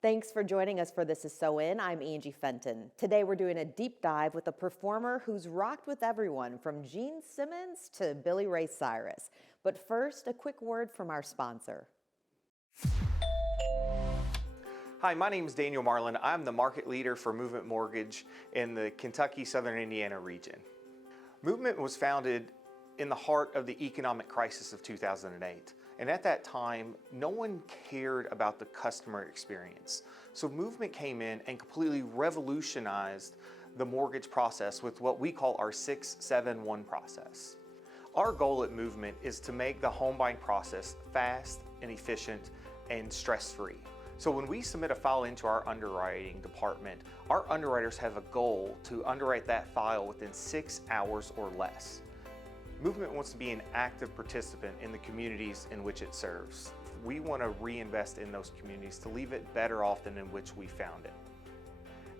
Thanks for joining us for This Is SoIN. I'm Angie Fenton. Today we're doing a deep dive with a performer who's rocked with everyone from Gene Simmons to Billy Ray Cyrus. But first, a quick word from our sponsor. Hi, my name is Daniel Marlin. I'm the market leader for Movement Mortgage in the Kentucky, Southern Indiana region. Movement was founded in the heart of the economic crisis of 2008. And at that time, no one cared about the customer experience. So Movement came in and completely revolutionized the mortgage process with what we call our 6-7-1 process. Our goal at Movement is to make the home buying process fast and efficient and stress-free. So when we submit a file into our underwriting department, our underwriters have a goal to underwrite that file within 6 hours or less. Movement wants to be an active participant in the communities in which it serves. We want to reinvest in those communities to leave it better off than in which we found it.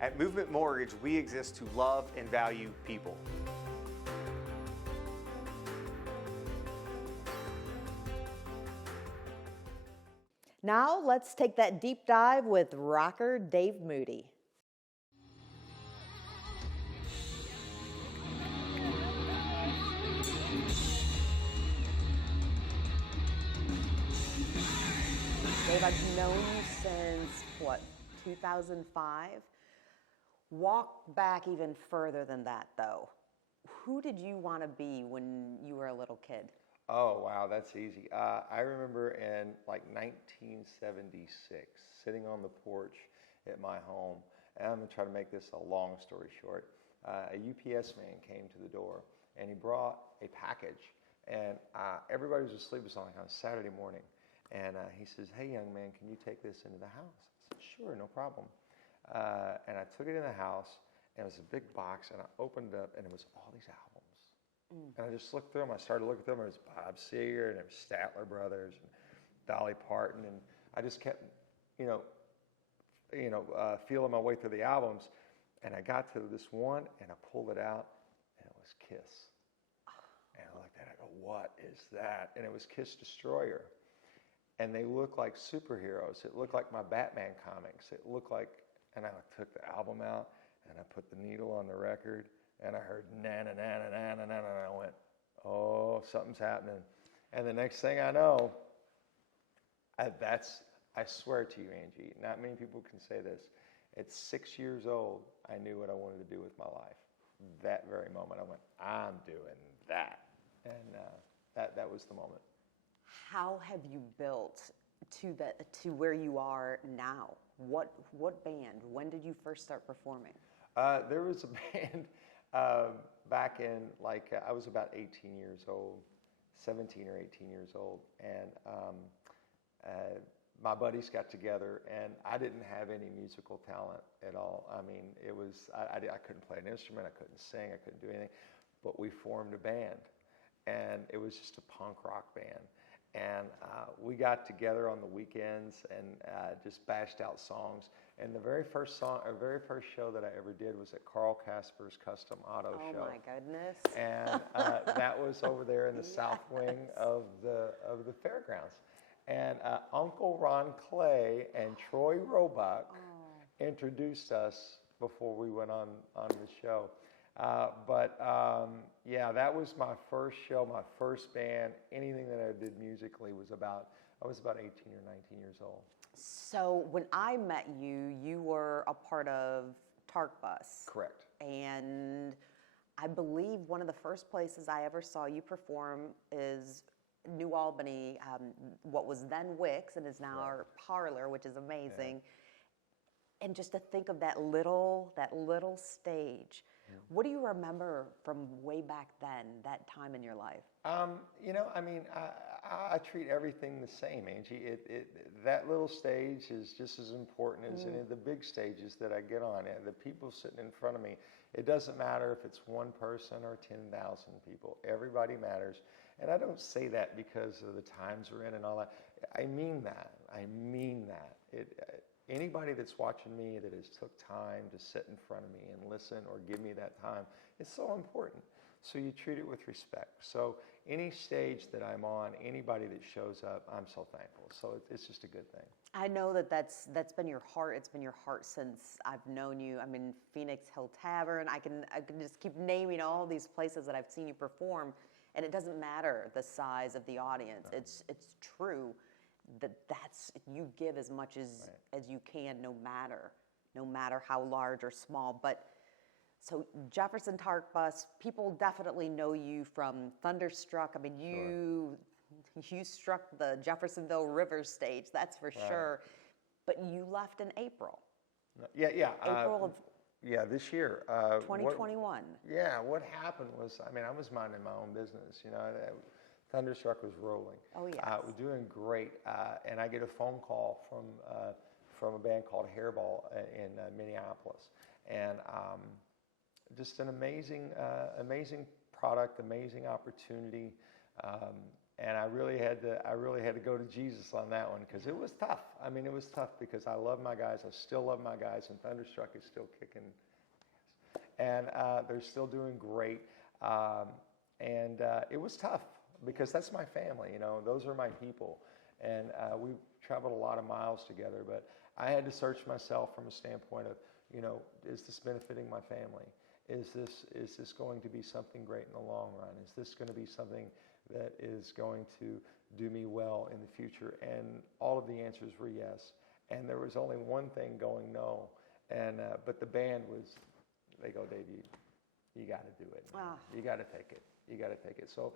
At Movement Mortgage, we exist to love and value people. Now let's take that deep dive with rocker Dave Moody. Dave, I've known you since, 2005? Walk back even further than that, though. Who did you want to be when you were a little kid? Oh, wow, that's easy. I remember in like 1976, sitting on the porch at my home, and I'm going to try to make this a long story short. A UPS man came to the door, and he brought a package, and everybody was asleep. It was on a Saturday morning. And he says, "Hey, young man, can you take this into the house?" I said, "Sure, no problem." And I took it in the house, and it was a big box, and I opened it up, and it was all these albums. And I just looked through them. I started looking through them. It was Bob Seger, and it was Statler Brothers, and Dolly Parton, and I just kept, feeling my way through the albums. And I got to this one, and I pulled it out, and it was Kiss. And I looked at it, I go, "What is that?" And it was Kiss Destroyer. And they look like superheroes. It looked like my Batman comics. It looked like, and I took the album out, and I put the needle on the record, and I heard na-na-na-na-na-na-na, and I went, "Oh, something's happening." And the next thing I know, I swear to you, Angie, not many people can say this. At 6 years old, I knew what I wanted to do with my life. That very moment, I went, "I'm doing that." And that was the moment. How have you built to where you are now? What band? When did you first start performing? There was a band back in, I was about 18 years old, 17 or 18 years old, and my buddies got together, and I didn't have any musical talent at all. I mean, it was, I couldn't play an instrument, I couldn't sing, I couldn't do anything, but we formed a band, and it was just a punk rock band. And we got together on the weekends and just bashed out songs. And the very first show that I ever did was at Carl Casper's Custom Auto Show. Oh my goodness! And that was over there in the south wing of the fairgrounds. And Uncle Ron Clay and Troy Roebuck introduced us before we went on the show. Yeah, that was my first show, my first band. Anything that I did musically I was about 18 or 19 years old. So when I met you, you were a part of Tark Bus. Correct. And I believe one of the first places I ever saw you perform is New Albany, what was then Wix and is now our Parlor, which is amazing. Yeah. And just to think of that little stage. What do you remember from way back then, that time in your life? I treat everything the same, Angie. That little stage is just as important as any of the big stages that I get on. And the people sitting in front of me, it doesn't matter if it's one person or 10,000 people. Everybody matters. And I don't say that because of the times we're in and all that. I mean that. Anybody that's watching me that has took time to sit in front of me and listen or give me that time, it's so important. So you treat it with respect. So any stage that I'm on, anybody that shows up, I'm so thankful. So it's just a good thing. I know that's been your heart. It's been your heart since I've known you. I mean, Phoenix Hill Tavern. I can just keep naming all these places that I've seen you perform, and it doesn't matter the size of the audience. It's true that's you give as much as you can, no matter how large or small. But so Jefferson Tark Bus, people definitely know you from Thunderstruck. I mean, you struck the Jeffersonville River stage, that's for sure. But you left in April. Yeah. April of this year. 2021. What happened was, I mean, I was minding my own business. Thunderstruck was rolling. Oh, yes. We're doing great. And I get a phone call from a band called Hairball in Minneapolis. And just an amazing product, amazing opportunity. And I really had to go to Jesus on that one because it was tough. I mean, it was tough because I love my guys. I still love my guys, and Thunderstruck is still kicking. And they're still doing great. And it was tough because that's my family. Those are my people. And we traveled a lot of miles together. But I had to search myself from a standpoint of, is this benefiting my family? Is this going to be something great in the long run? Is this going to be something that is going to do me well in the future? And all of the answers were yes. And there was only one thing going no. And but the band they go, Dave, you got to do it. You got to take it. You got to take it. So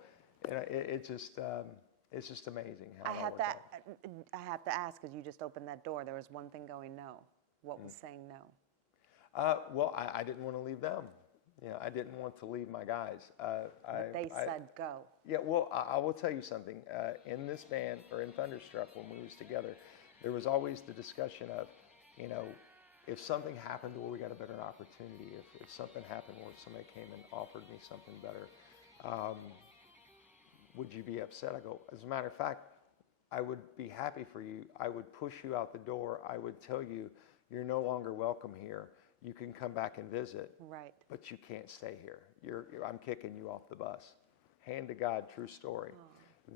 it's just amazing how I have to ask because you just opened that door. There was one thing going no. What was saying no? Well, I didn't want to leave them. I didn't want to leave my guys. But they said go. Yeah, well, I will tell you something. In this band, or in Thunderstruck, when we was together, there was always the discussion of, if something happened where we got a better opportunity, if something happened where somebody came and offered me something better, would you be upset? I go, as a matter of fact, I would be happy for you. I would push you out the door. I would tell you, you're no longer welcome here. You can come back and visit, right? But you can't stay here. I'm kicking you off the bus. Hand to God, true story.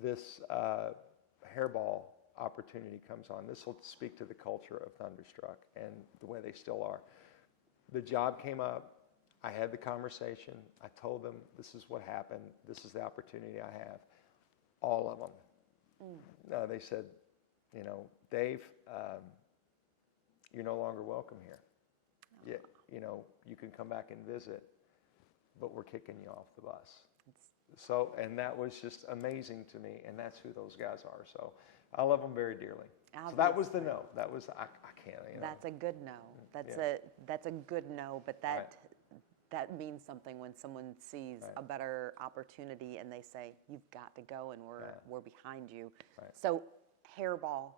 This Hairball opportunity comes on. This will speak to the culture of Thunderstruck and the way they still are. The job came up. I had the conversation. I told them, this is what happened. This is the opportunity I have. All of them. They said, Dave, you're no longer welcome here. Yeah, you can come back and visit, but we're kicking you off the bus. So, and that was just amazing to me, and that's who those guys are. So I love them very dearly. So that was the no. That was, I can't, That's a good no. That's a good no, but that means something when someone sees a better opportunity and they say, you've got to go and we're behind you. Right. So Hairball,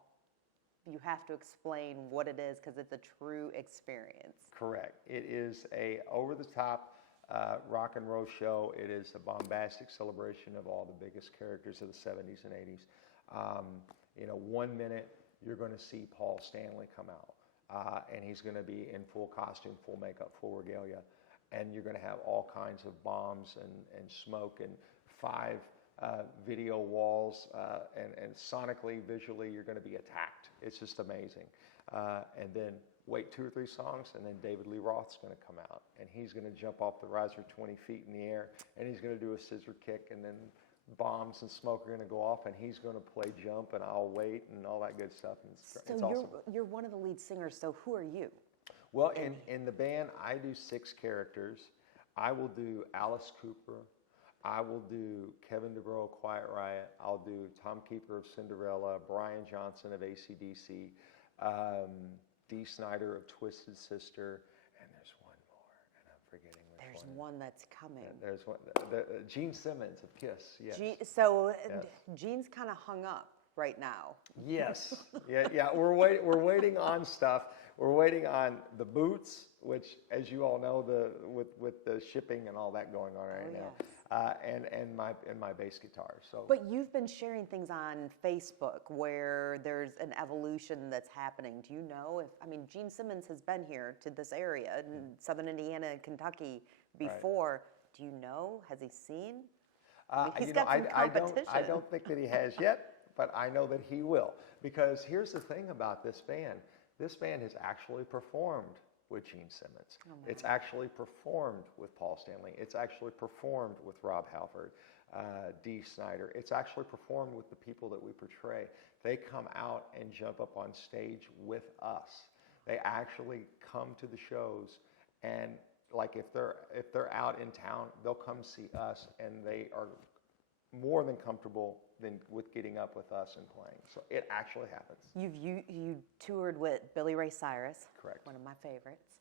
you have to explain what it is because it's a true experience. Correct. It is a over-the-top rock and roll show. It is a bombastic celebration of all the biggest characters of the 70s and 80s. 1 minute, you're going to see Paul Stanley come out, and he's going to be in full costume, full makeup, full regalia, and you're going to have all kinds of bombs and smoke and 5 video walls, and sonically, visually, you're going to be attacked. It's just amazing. And then wait 2 or 3 songs, and then David Lee Roth's going to come out, and he's going to jump off the riser 20 feet in the air, and he's going to do a scissor kick, and then bombs and smoke are going to go off, and he's going to play jump, and I'll wait, and all that good stuff. And it's awesome. You're one of the lead singers, so who are you? Well, in the band, I do 6 characters. I will do Alice Cooper. I will do Kevin DeVoe, Quiet Riot. I'll do Tom Keeper of Cinderella, Brian Johnson of AC/DC, Dee Snider of Twisted Sister, and there's one more, and I'm forgetting which one. There's one that's coming. There's one. Gene Simmons of Kiss. Yes. Gene's kind of hung up right now. Yes. Yeah. We're waiting on stuff. We're waiting on the boots, which, as you all know, with the shipping and all that going on right now. Yes. And my bass guitar. So. But you've been sharing things on Facebook where there's an evolution that's happening. Do you know Gene Simmons has been here to this area in Southern Indiana and Kentucky before. do you know? Has he seen? You He's know, got some competition. I don't think that he has yet, but I know that he will. Because here's the thing about this band. This band has actually performed with Gene Simmons. It's actually performed with Paul Stanley. It's actually performed with Rob Halford, Dee Snider. It's actually performed with the people that we portray. They come out and jump up on stage with us. They actually come to the shows, and like if they're out in town, they'll come see us, and they are more than comfortable with getting up with us and playing. So it actually happens. You toured with Billy Ray Cyrus. Correct. One of my favorites.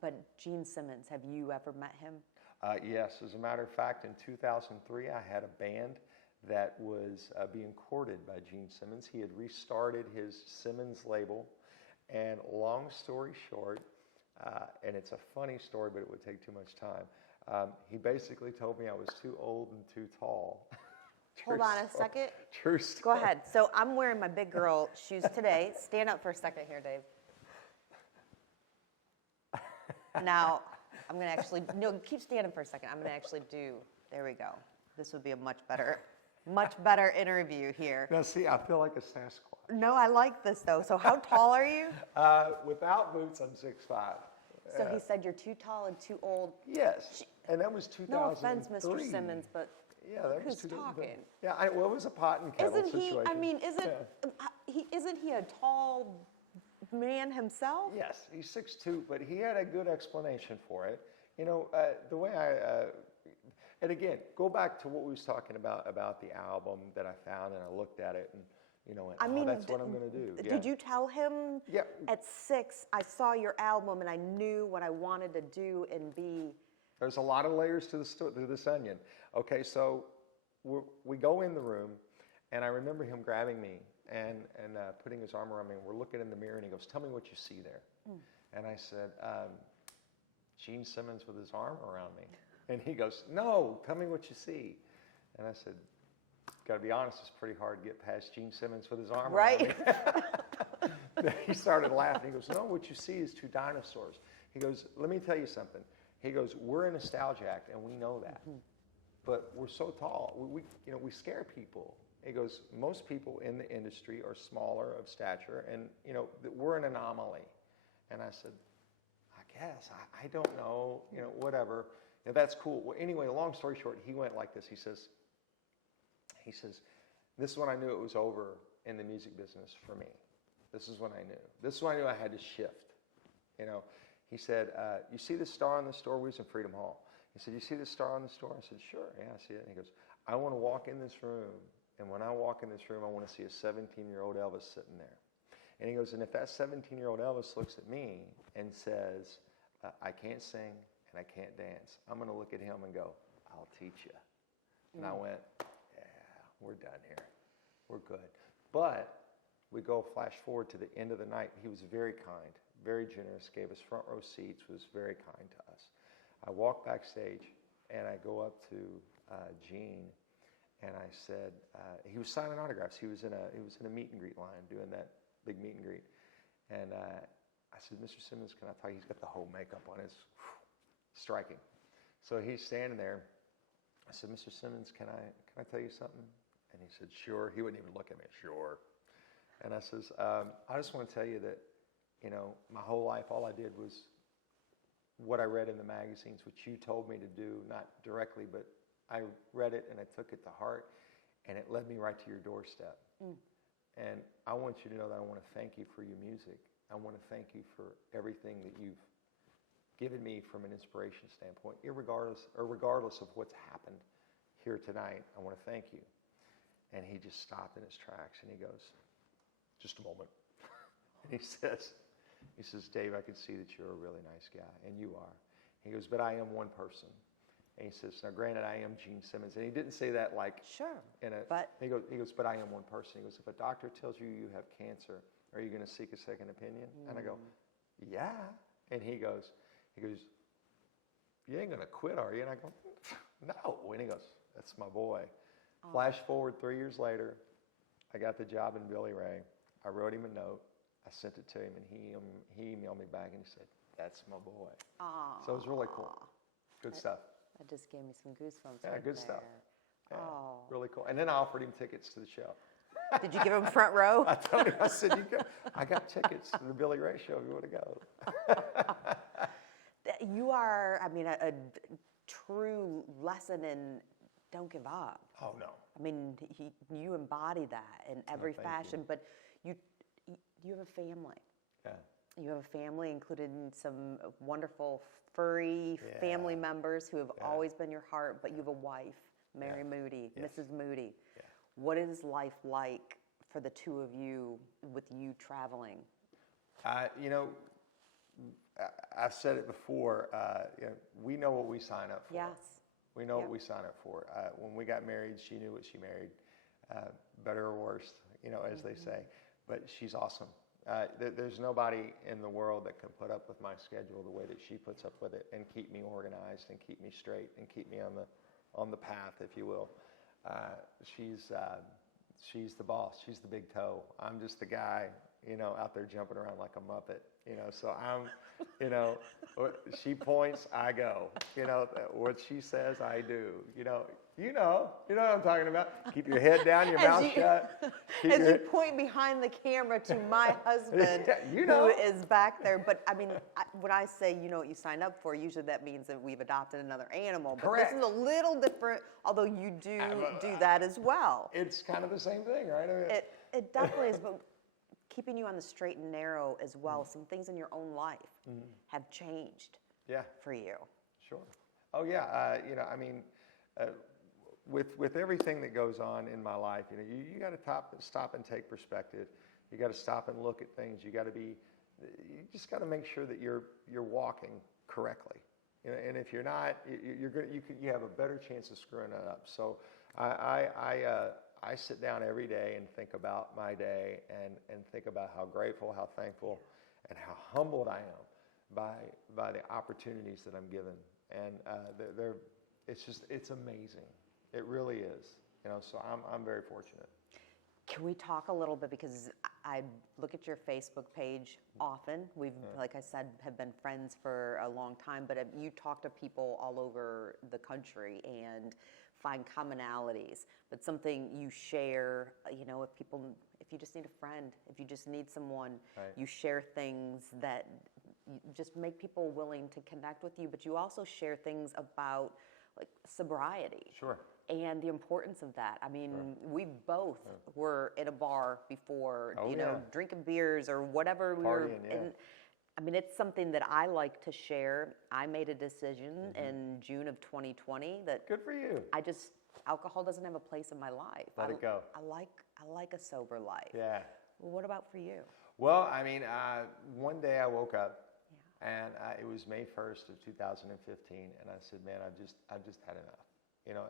But Gene Simmons, have you ever met him? Yes, as a matter of fact, in 2003, I had a band that was being courted by Gene Simmons. He had restarted his Simmons label, and long story short, and it's a funny story, but it would take too much time. He basically told me I was too old and too tall. Hold on a second. True story. Go ahead. So I'm wearing my big girl shoes today. Stand up for a second here, Dave. Now, I'm going to actually, no, keep standing for a second. I'm going to actually there we go. This would be a much better interview here. Now, see, I feel like a Sasquatch. No, I like this, though. So how tall are you? Without boots, I'm 6'5". So he said you're too tall and too old. Yes, and that was 2003. No offense, Mr. Simmons, but yeah, that was who's talking? Yeah, well, it was a pot and kettle Isn't he, situation. I mean, isn't he a tall man himself? Yes, he's 6'2", but he had a good explanation for it. You know, the way and again, go back to what we was talking about the album that I found, and I looked at it, and you know, that's what I'm going to do. Did you tell him at 6, I saw your album and I knew what I wanted to do and be? There's a lot of layers to this onion. Okay, so we go in the room, and I remember him grabbing me and putting his arm around me, and we're looking in the mirror, and he goes, "Tell me what you see there." And I said, Gene Simmons with his arm around me. And he goes, "No, tell me what you see." And I said, "Got to be honest, it's pretty hard to get past Gene Simmons with his arm around me." He started laughing. He goes, "No, what you see is 2 dinosaurs." He goes, "Let me tell you something." He goes, "We're a nostalgia act, and we know that. But we're so tall, we scare people." He goes, "Most people in the industry are smaller of stature, and we're an anomaly." And I said, "I guess, I don't know, whatever. That's cool." Well, anyway, long story short, he went like this. He says, "This is when I knew it was over in the music business for me. This is when I knew. This is when I knew I had to shift." He said, "You see the star on the store?" We was in Freedom Hall. He said, "You see the star on the store?" I said, "Sure, yeah, I see it." And he goes, "I want to walk in this room, and when I walk in this room, I want to see a 17-year-old Elvis sitting there." And he goes, "And if that 17-year-old Elvis looks at me and says, I can't sing and I can't dance, I'm going to look at him and go, I'll teach you." And I went, "Yeah, we're done here. We're good." But we go flash forward to the end of the night. He was very kind, very generous, gave us front row seats, was very kind to us. I walk backstage, and I go up to Gene, and I said, he was signing autographs. He was in a meet and greet line, doing that big meet and greet. And I said, "Mr. Simmons, can I tell you?" He's got the whole makeup on. It's striking. So he's standing there. I said, "Mr. Simmons, can I tell you something?" And he said, "Sure." He wouldn't even look at me. "Sure." And I says, "I just want to tell you that, my whole life, all I did was what I read in the magazines, which you told me to do, not directly, but I read it and I took it to heart, and it led me right to your doorstep. And I want you to know that I want to thank you for your music. I want to thank you for everything that you've given me from an inspiration standpoint, regardless of what's happened here tonight. I want to thank you." And he just stopped in his tracks, and he goes, "Just a moment." And he says, "Dave, I can see that you're a really nice guy, and you are." He goes, "But I am one person." And he says, "Now, granted, I am Gene Simmons." And he didn't say that like Sure. But he goes, "But I am one person." He goes, "If a doctor tells you you have cancer, are you going to seek a second opinion?" And I go, "Yeah." And he goes, "You ain't going to quit, are you?" And I go, "No." And he goes, "That's my boy." Flash forward 3 years later, I got the job in Billy Ray. I wrote him a note. I sent it to him, and he emailed me back, and he said, "That's my boy." Aww. So it was really cool. Good stuff. That just gave me some goosebumps. Yeah, right good stuff. there. Yeah, Oh. really cool. And then I offered him tickets to the show. Did you give him front row? I told him, I said, I got tickets to the Billy Ray show if you want to go. You are, I mean, a true lesson in don't give up. Oh, no. I mean, you embody that in every thank fashion, you. but you have a family. Yeah. You have a family, including some wonderful furry family members who have always been your heart, but you have a wife, Mary Moody, Mrs. Moody. Yeah. What is life like for the two of you with you traveling? You know, I've said it before, you know, we know what we sign up for. Yes. We know what we sign up for. When we got married, she knew what she married, better or worse, you know, as they say. But she's awesome. There's nobody in the world that can put up with my schedule the way that she puts up with it and keep me organized and keep me straight and keep me on the path, if you will. She's the boss. She's the big toe. I'm just the guy, you know, out there jumping around like a Muppet, you know. So I'm, you know, she points, I go. You know, what she says, I do. You know what I'm talking about. Keep your head down, your mouth shut. As you point behind the camera to my husband, who is back there. But I mean, when I say you know what you signed up for, usually that means that we've adopted another animal. But Correct. this is a little different, although you do that as well. It's kind of the same thing, right? I mean, It definitely is, but keeping you on the straight and narrow as well. Some things in your own life have changed for you. Sure. Oh, yeah. You know, I mean, with everything that goes on in my life, you know, you got to stop and take perspective. You got to stop and look at things. You just got to make sure that you're walking correctly. You know, and if you're not, you have a better chance of screwing it up. So I sit down every day and think about my day and think about how grateful, how thankful, and how humbled I am by the opportunities that I'm given. And it's amazing. It really is. You know, so I'm very fortunate. Can we talk a little bit, because I look at your Facebook page often. We've, like I said, have been friends for a long time, but you talk to people all over the country and find commonalities. But something you share, you know, if you just need a friend, if you just need someone, you share things that just make people willing to connect with you. But you also share things about like sobriety. Sure. And the importance of that. I mean, we both were in a bar before, drinking beers or whatever we were. And I mean, it's something that I like to share. I made a decision in June of 2020 that good for you. Alcohol doesn't have a place in my life. Let it go. I like a sober life. Yeah. Well, what about for you? Well, I mean, one day I woke up and it was May 1st of 2015, and I said, man, I've just had enough. You know,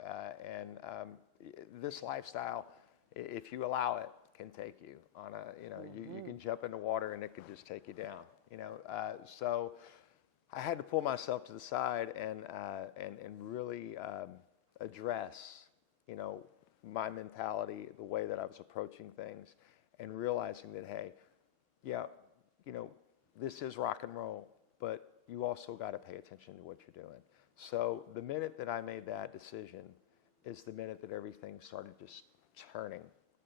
this lifestyle, if you allow it, can take you on you can jump in the water and it could just take you down. You know, so I had to pull myself to the side and really address, you know, my mentality, the way that I was approaching things, and realizing that, hey, you know, this is rock and roll, but you also got to pay attention to what you're doing. So the minute that I made that decision is the minute that everything started just turning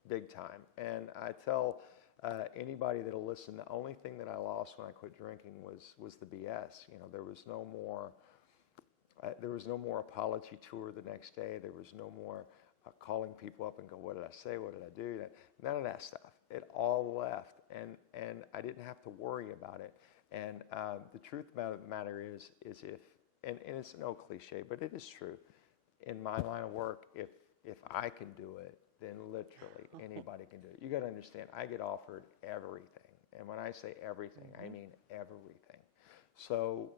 big time. And I tell anybody that'll listen, the only thing that I lost when I quit drinking was the BS. You know, there was no more apology tour the next day. There was no more calling people up and go, what did I say? What did I do? None of that stuff. It all left, and I didn't have to worry about it. And the truth of the matter is if and it's no cliche, but it is true. In my line of work, if I can do it, then literally anybody can do it. You got to understand, I get offered everything. And when I say everything, I mean everything. So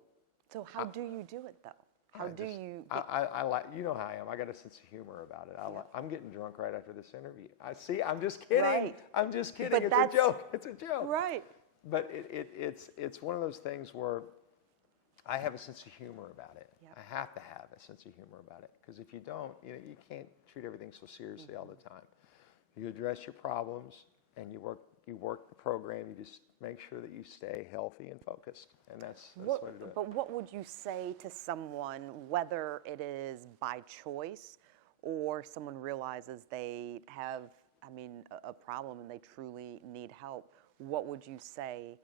how do you do it, though? How do you? I like, you know how I am. I got a sense of humor about it. I'm getting drunk right after this interview. I'm just kidding. Right. I'm just kidding. But it's a joke. It's a joke. Right. But it's one of those things where I have a sense of humor about it. Yep. I have to have a sense of humor about it, because if you don't, you know, you can't treat everything so seriously all the time. You address your problems and you you work the program. You just make sure that you stay healthy and focused, and that's the way to do it. But what would you say to someone, whether it is by choice or someone realizes they have, a problem and they truly need help? What would you say,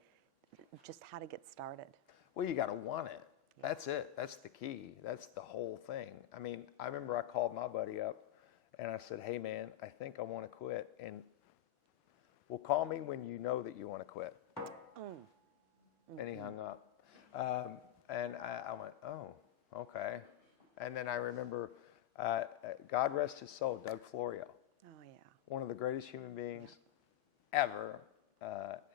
just how to get started? Well, you got to want it. That's it. That's the key. That's the whole thing. I mean, I remember I called my buddy up and I said, hey, man, I think I want to quit. And well, call me when you know that you want to quit. Mm-hmm. And he hung up. And I went, oh, okay. And then I remember, God rest his soul, Doug Florio. Oh, yeah. One of the greatest human beings ever,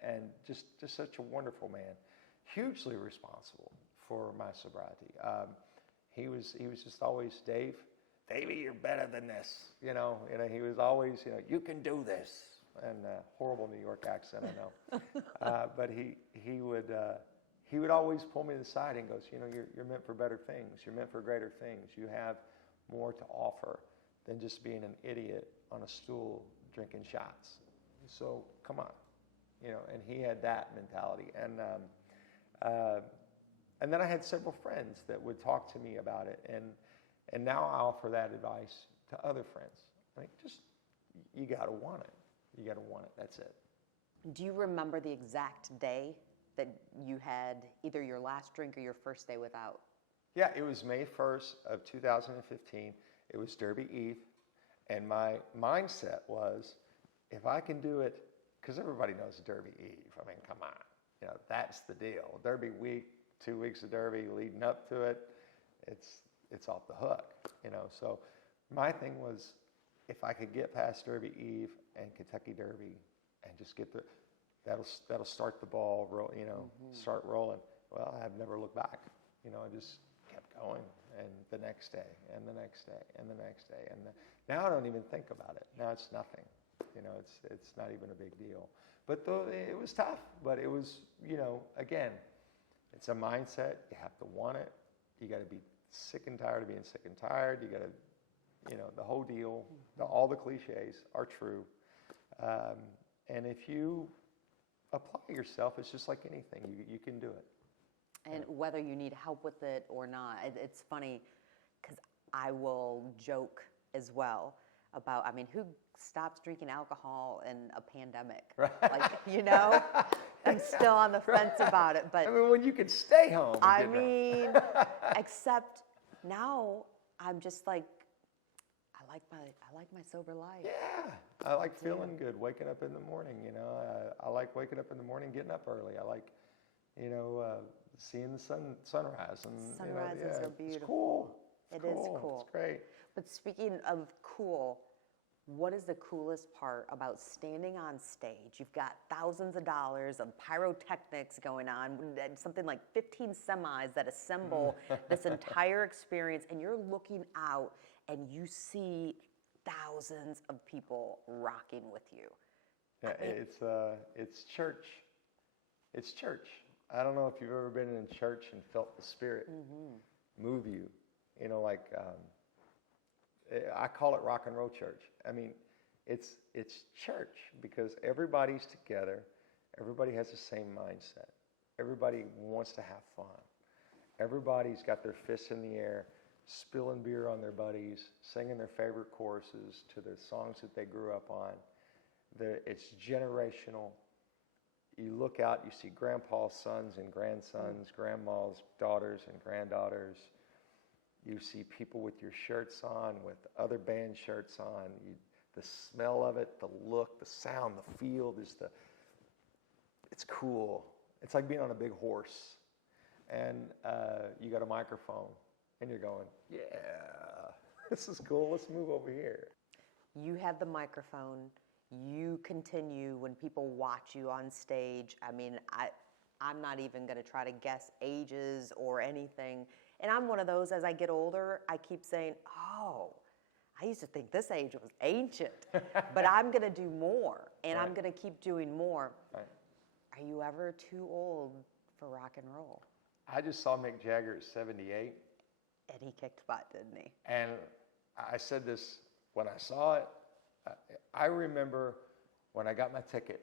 and just such a wonderful man. Hugely responsible for my sobriety. He was just always, Davey, you're better than this. You know, he was always, you can do this. And horrible New York accent, I know. But he would always pull me to the side and goes, you're meant for better things. You're meant for greater things. You have more to offer than just being an idiot on a stool drinking shots. So come on, and he had that mentality. And then I had several friends that would talk to me about it, and now I offer that advice to other friends. Like, you got to want it. You got to want it. That's it. Do you remember the exact day that you had either your last drink or your first day without? Yeah, it was May 1st of 2015. It was Derby Eve, and my mindset was, if I can do it, because everybody knows Derby Eve. I mean, come on. That's the deal. Derby week, 2 weeks of Derby leading up to it, it's off the hook, So my thing was, if I could get past Derby Eve and Kentucky Derby and just get that'll start the ball start rolling. Well, I've never looked back. I just kept going, and the next day, and the next day, and the next day, now I don't even think about it. Now it's nothing. It's not even a big deal. But it was tough. But it was, again, it's a mindset. You have to want it. You got to be sick and tired of being sick and tired. You got to, the whole deal. All the cliches are true. And if you apply yourself, it's just like anything. You can do it. And whether you need help with it or not, it's funny because I will joke as well about, who stops drinking alcohol in a pandemic? Right. Like, I'm still on the fence about it. But when you could stay home. Except now I'm just like, I like my sober life. Yeah, I like feeling good, waking up in the morning. I like waking up in the morning, getting up early. I like, seeing the sunrise. And Sunrises are beautiful. It's cool. It is cool. It's great. But speaking of cool, what is the coolest part about standing on stage? You've got thousands of dollars of pyrotechnics going on, something like 15 semis that assemble this entire experience, and you're looking out and you see thousands of people rocking with you. Yeah, it's church. It's church. I don't know if you've ever been in church and felt the Spirit move you. I call it rock and roll church. It's church because everybody's together. Everybody has the same mindset. Everybody wants to have fun. Everybody's got their fists in the air, spilling beer on their buddies, singing their favorite choruses to the songs that they grew up on. It's generational. You look out, you see grandpa's sons and grandsons, grandma's daughters and granddaughters. You see people with your shirts on, with other band shirts on. The smell of it, the look, the sound, the feel, it's cool. It's like being on a big horse. And you got a microphone, and you're going, yeah, this is cool. Let's move over here. You have the microphone. You continue when people watch you on stage. I'm not even going to try to guess ages or anything. And I'm one of those, as I get older, I keep saying, oh, I used to think this age was ancient. But I'm going to do more, and I'm going to keep doing more. Right. Are you ever too old for rock and roll? I just saw Mick Jagger at 78. And he kicked butt, didn't he? And I said this when I saw it. I remember when I got my ticket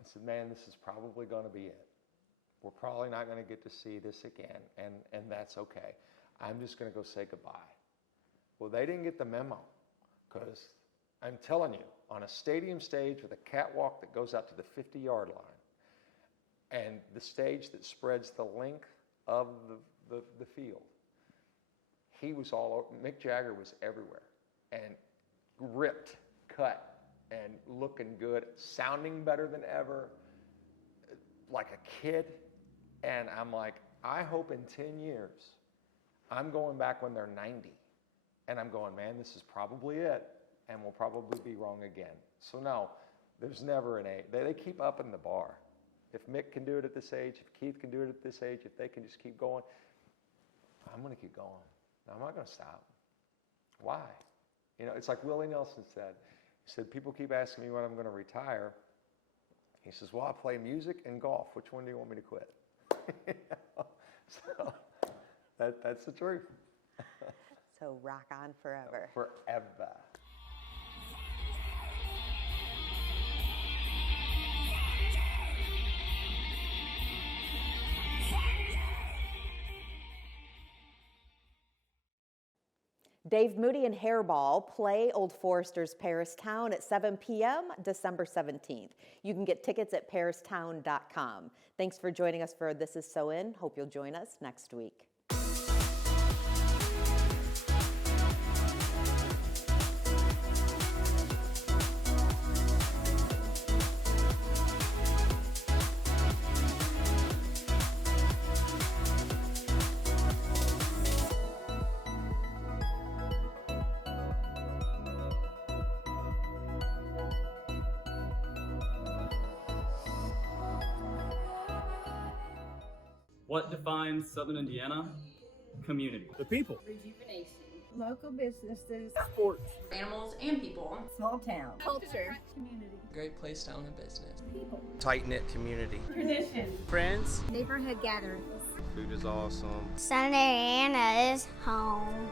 I said, man, this is probably going to be it. We're probably not going to get to see this again, and that's okay. I'm just going to go say goodbye. Well, they didn't get the memo, because I'm telling you, on a stadium stage with a catwalk that goes out to the 50-yard line, and the stage that spreads the length of the field, he was all over. Mick Jagger was everywhere, and ripped, cut, and looking good, sounding better than ever, like a kid. And I'm like, I hope in 10 years, I'm going back when they're 90. And I'm going, man, this is probably it. And we'll probably be wrong again. So no, there's never an age. They keep upping the bar. If Mick can do it at this age, if Keith can do it at this age, if they can just keep going, I'm going to keep going. I'm not going to stop. Why? You know, it's like Willie Nelson said. He said, people keep asking me when I'm going to retire. He says, well, I play music and golf. Which one do you want me to quit? You know? So that's the truth. So rock on forever. Forever. Dave Moody and Hairball play Old Forester's Paris Town at 7 p.m. December 17th. You can get tickets at paristown.com. Thanks for joining us for This Is SoIN. Hope you'll join us next week. What defines Southern Indiana? Community. The people. Rejuvenation. Local businesses. Sports. Animals and people. Small town. Culture. Community. Great place to own a business. People. Tight-knit community. Tradition. Friends. Neighborhood gatherings. Food is awesome. Southern Indiana is home.